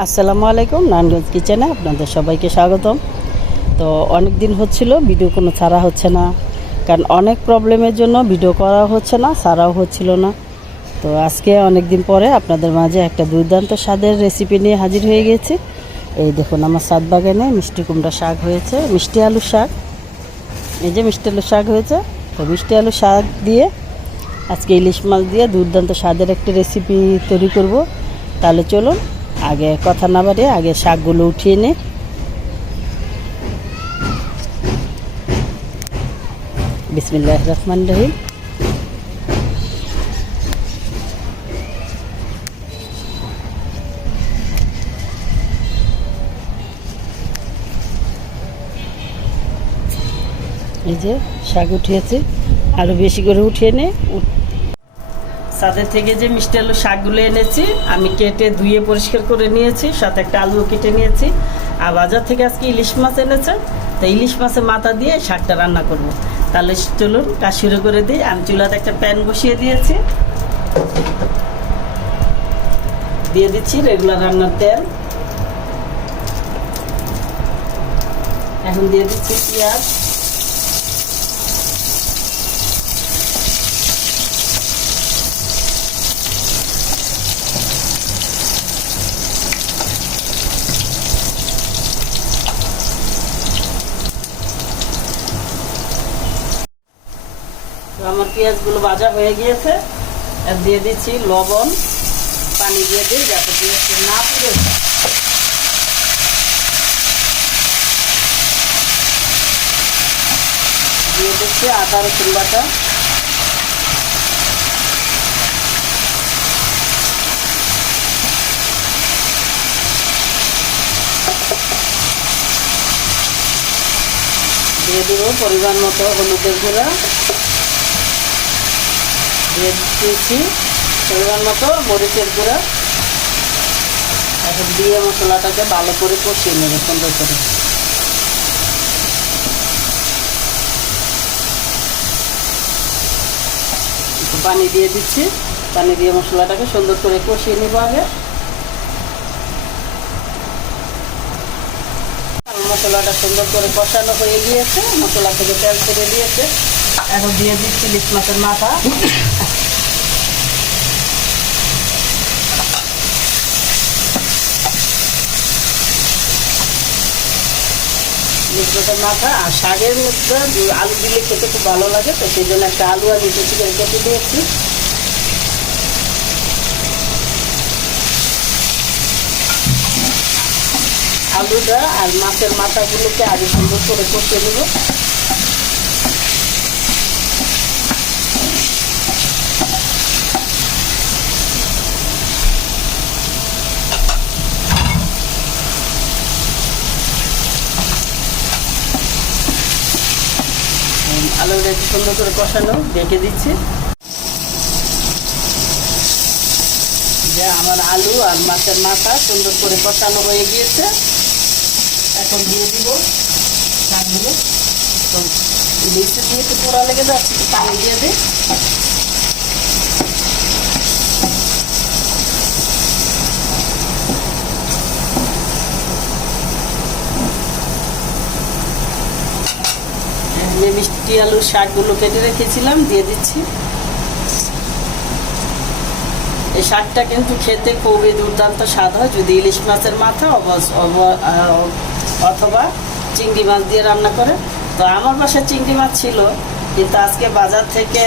আসসালামু আলাইকুম, নারায়ণগঞ্জ কিচেনে আপনাদের সবাইকে স্বাগতম। তো অনেক দিন হচ্ছিল ভিডিও কোনো ছাড়া হচ্ছে না, কারণ অনেক প্রবলেমের জন্য ভিডিও করা হচ্ছে না, ছাড়াও হচ্ছিল না। তো আজকে অনেক দিন পরে আপনাদের মাঝে একটা দুর্দান্ত স্বাদের রেসিপি নিয়ে হাজির হয়ে গেছি। এই দেখুন, আমার ছাদ বাগানে মিষ্টি কুমড়া শাক হয়েছে, মিষ্টি আলু শাক। এই যে মিষ্টি আলু শাক হয়েছে, তো মিষ্টি আলু শাক দিয়ে আজকে ইলিশ মাছ দিয়ে দুর্দান্ত স্বাদের একটা রেসিপি তৈরি করব। তাহলে চলুন, আগে কথা না বাড়িয়ে আগে শাকগুলো উঠিয়ে নিই। বিসমিল্লাহির রহমানির রহিম। এই যে শাক উঠিয়েছি, আরও বেশি করে উঠিয়ে নিই। ছাদের থেকে যে মিষ্টি আলু শাকগুলো এনেছি আমি কেটে ধুয়ে পরিষ্কার করে নিয়েছি, সাথে একটা আলুও কেটে নিয়েছি। আর বাজার থেকে আজকে ইলিশ মাছ এনেছে, তো ইলিশ মাছের মাথা দিয়ে শাকটা রান্না করব। তাহলে চলুন কাজ শুরু করে দিই। আমি চুলাতে একটা প্যান বসিয়ে দিয়েছি, দিয়ে দিচ্ছি রেগুলার রান্নার তেল। এখন দিয়ে দিচ্ছি পেঁয়াজ, আমার পেঁয়াজগুলো ভাজা হয়ে গিয়েছে। আর দিয়ে দিচ্ছি লবণ, পানি দিয়ে দিই যাতে পেঁয়াজটা না পুড়ে যায়। দিয়ে দিচ্ছি আদা রসুন বাটা, দিয়ে দেবো পরিমাণ মতো হলুদের গুঁড়া, দিয়ে দিচ্ছি পরিমাণ মতো মরিচের গুঁড়া। এখন দিয়ে মশলাটাকে ভালো করে কষিয়ে নেবে সুন্দর করে। একটু পানি দিয়ে দিচ্ছি, পানি দিয়ে মশলাটাকে সুন্দর করে কষিয়ে নেবো আগে। মশলাটা সুন্দর করে কষানো হয়ে গিয়েছে, মশলা থেকে তেল ছেড়ে দিয়েছে। এখন দিয়ে দিচ্ছি ইলিশ মাছের মাথা, ইলিশ মাছের মাথা। আর শাকের মধ্যে আলু দিলে খেতে খুব ভালো লাগে, তো সেই জন্য একটা আলু আমি বেশি করে কেটে দিয়েছি। আলুটা আর মাছের মাথাগুলোকে আগে সুন্দর করে কষিয়ে নেব। আলুটা একটু সুন্দর করে কষানো, ঢেকে দিচ্ছি। যে আমার আলু আর মাছের মাথা সুন্দর করে কষানো হয়ে গিয়েছে, এখন দিয়ে দিব শাকগুলো। তো ইলিশটা দিয়ে একটু পোড়া লেগে যাচ্ছে, একটু পানি দিয়ে দিই। যে মিষ্টি আলুর শাকগুলো কেটে রেখেছিলাম দিয়ে দিচ্ছি। এই শাকটা কিন্তু খেতে খুবই দুর্দান্ত স্বাদ হয় যদি ইলিশ মাছের মাথা অথবা চিংড়ি মাছ দিয়ে রান্না করে। তো আমার বাসায় চিংড়ি মাছ ছিল, কিন্তু আজকে বাজার থেকে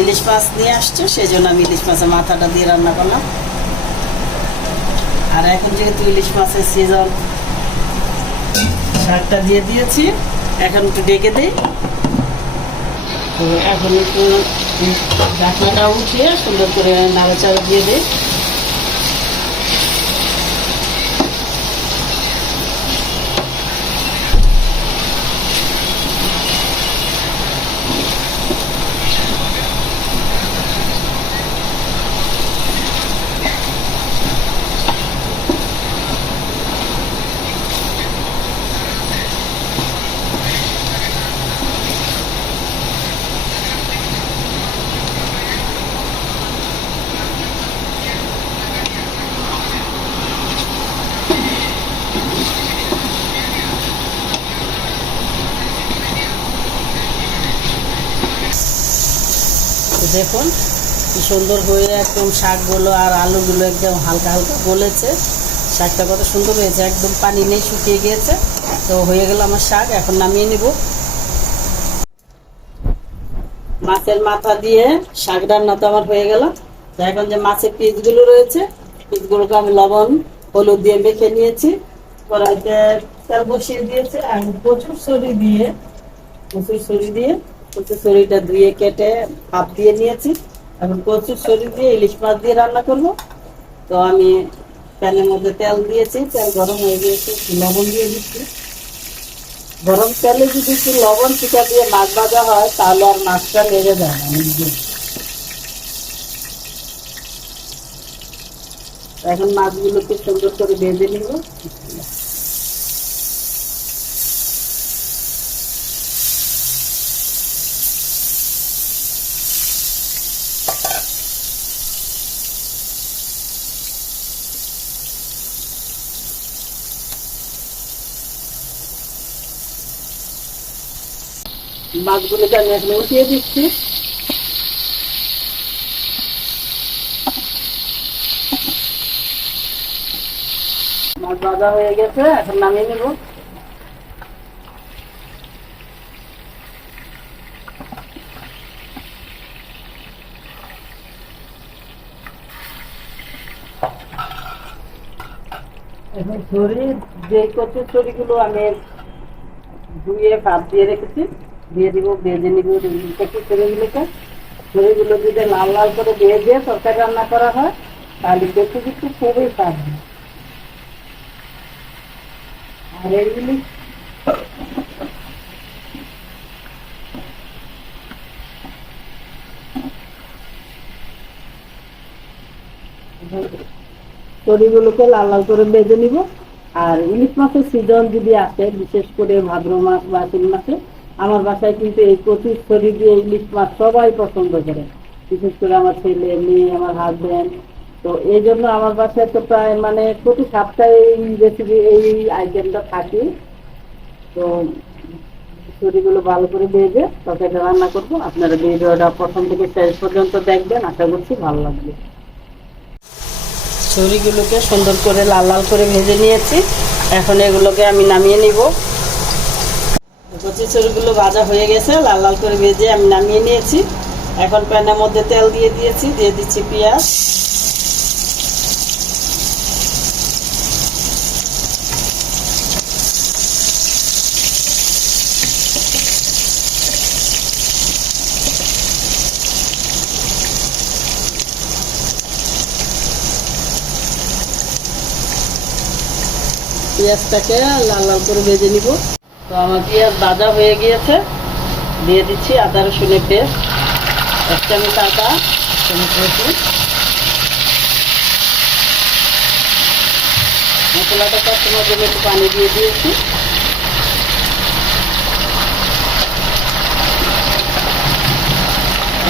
ইলিশ মাছ নিয়ে আসছে, সেই জন্য আমি ইলিশ মাছের মাথাটা দিয়ে রান্না করলাম। আর এখন যেহেতু ইলিশ মাছের সিজন, শাকটা দিয়ে দিয়েছি। এখন একটু ডেকে দিই। তো এখন একটু ঢাকনাটা উঠিয়ে সুন্দর করে নাড়াচাড়া দিয়ে দিই। দেখুন কি সুন্দর হয়ে একদম শাকগুলো আর আলুগুলো একদম হালকা হালকা গলেছে। শাকটা কত সুন্দর হয়েছে, একদম পানি নেই, শুকিয়ে গিয়েছে। তো হয়ে গেল আমার শাক, এখন নামিয়ে নিব। মাছের মাথা দিয়ে শাক রান্না তো আমার হয়ে গেল। তো এখন যে মাছের পিসগুলো রয়েছে, পিসগুলোকে আমি লবণ হলুদ দিয়ে মেখে নিয়েছি। কড়াইতে তেল বসিয়ে দিয়েছে, আর কচুর ছড়ি দিয়ে কচুর ছড়িটা ধুয়ে কেটে ভাপ দিয়ে নিয়েছি। এখন কচুর ছড়ি দিয়ে ইলিশ মাছ দিয়ে রান্না করব। তো আমি প্যানের মধ্যে তেল দিয়েছি, তেল গরম হয়ে গিয়েছে, লবণ দিয়ে দিচ্ছি। গরম তেলে যদি একটু লবণ টিকা দিয়ে মাছ ভাজা হয় তাহলে আর মাছটা লেগে যায় না অনেকদিন। এখন মাছগুলোকে সুন্দর করে ভেজে নিব। মাছগুলোকে আমি এখন উঠিয়ে দিচ্ছি। মাছ ভাজা হয়ে গেছে, এখন নামিয়ে নেব। এখন ছড়ি, যে কচুর ছড়িগুলো আমি ধুয়ে ভাপ দিয়ে রেখেছি দিয়ে দিব, ভেজে নিব কচুর ছড়িগুলোকে। ছড়িগুলো যদি লাল লাল করে ভেজে তরকারি রান্না করা হয় তাহলে দেখতে কিন্তু খুবই স্বাদ হয়। আর এইগুলি তরিগুলোকে লাল লাল করে ভেজে নিব। আর ইলিশ মাছের সিজন যদি আসে, বিশেষ করে ভাদ্র মাস বা আশ্বিন মাসে, আমার বাসায় কিন্তু এই কচুর ছড়ি দিয়ে ইলিশ মাছ সবাই পছন্দ করে, বিশেষ করে আমার ছেলে মেয়ে, আমার হাজব্যান্ড। তো এই জন্য আমার বাসায় তো প্রায় মানে প্রতি সপ্তাহে এই রেসিপি, এই আইটেমটা থাকে। তো ছড়িগুলো ভালো করে ভেজে তরকারিটা রান্না করবো। আপনারা ভিডিওটা প্রথম থেকে শেষ পর্যন্ত দেখবেন, আশা করছি ভালো লাগবে। ছড়িগুলোকে সুন্দর করে লাল লাল করে ভেজে নিয়েছি, এখন এগুলোকে আমি নামিয়ে নিব। কচি ছড়িগুলো ভাজা হয়ে গেছে, লাল লাল করে ভেজে আমি নামিয়ে নিয়েছি। এখন প্যানের মধ্যে তেল দিয়ে দিয়েছি, দিয়ে দিচ্ছি পেঁয়াজ, পেঁয়াজটাকে লাল লাল করে ভেজে নিব। তো আমার পেঁয়াজ ভাজা হয়ে গিয়েছে, দিয়ে দিচ্ছি আদা রসুনের পেস্ট, 1 চামচ আদা, 1 চামচ রসুন। মশলাটা কষানোর জন্য একটু পানি দিয়ে দিয়েছি।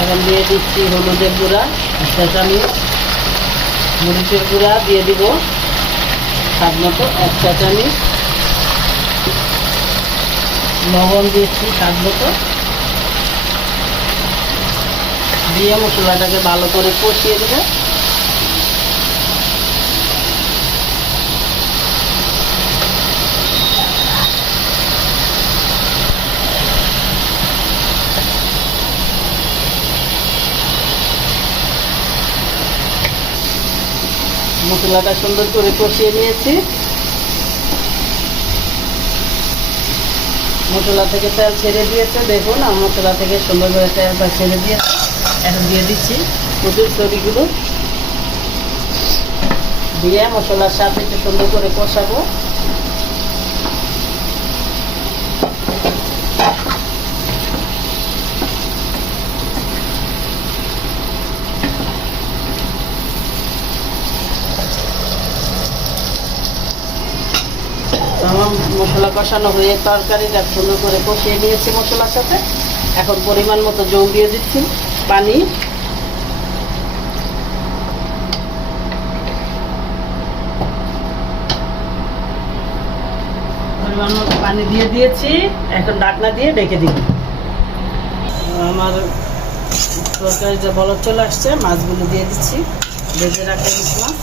এখন দিয়ে দিচ্ছি হলুদের গুঁড়া 1 চা চামচ, মরিচের গুঁড়া দিয়ে দিব স্বাদ মতো 1 চা চামচ, লবণ দিচ্ছি স্বাদ মতো, দিয়ে মশলাটাকে ভালো করে কষিয়ে দেবো। মশলাটা সুন্দর করে কষিয়ে নিয়েছি। মশলা থেকে তেল ছেড়ে দিয়েছে, দেখুন আমার মশলা থেকে সুন্দর করে তেলটা ছেড়ে দিয়েছে। এখন দিয়ে দিচ্ছি কচুর ছড়িগুলো, দিয়ে মশলার সাথে একটু সুন্দর করে কষাবো। আমার মশলা কষানো হয়ে তরকারিটা সুন্দর করে কষিয়ে নিয়েছি মশলার সাথে। এখন পরিমাণ মতো জল দিয়ে দিচ্ছি, পানি। পরিমাণ মতো পানি দিয়ে দিয়েছি, এখন ঢাকনা দিয়ে ঢেকে দিব। আমার তরকারিটা বলক চলে আসছে, মাছগুলো দিয়ে দিচ্ছি, ভেজে রাখা ইলিশ মাছ।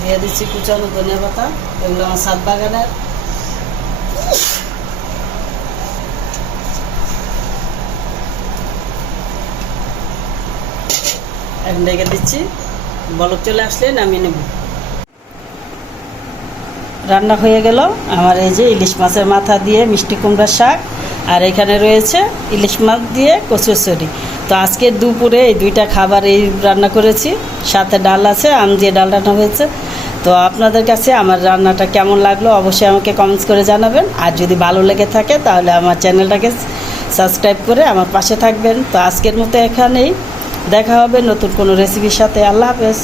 দিয়ে দিচ্ছি কুচানো ধনিয়া পাতা, এগুলো আমার ছাদ বাগানের। এখন ঢেকে দিচ্ছি, বলক চলে আসলে নামিয়ে নেব। রান্না হয়ে গেল আমার। এই যে ইলিশ মাছের মাথা দিয়ে মিষ্টি কুমড়ার শাক, আর এখানে রয়েছে ইলিশ মাছ দিয়ে কচুরচড়ি। তো আজকে দুপুরে এই দুইটা খাবার এই রান্না করেছি, সাথে ডাল আছে, আম দিয়ে ডাল রান্না হয়েছে। তো আপনাদের কাছে আমার রান্নাটা কেমন লাগলো অবশ্যই আমাকে কমেন্টস করে জানাবেন। আর যদি ভালো লেগে থাকে তাহলে আমার চ্যানেলটাকে সাবস্ক্রাইব করে আমার পাশে থাকবেন। তো আজকের মতো এখানেই, দেখা হবে নতুন কোনো রেসিপির সাথে। আল্লাহ হাফেজ।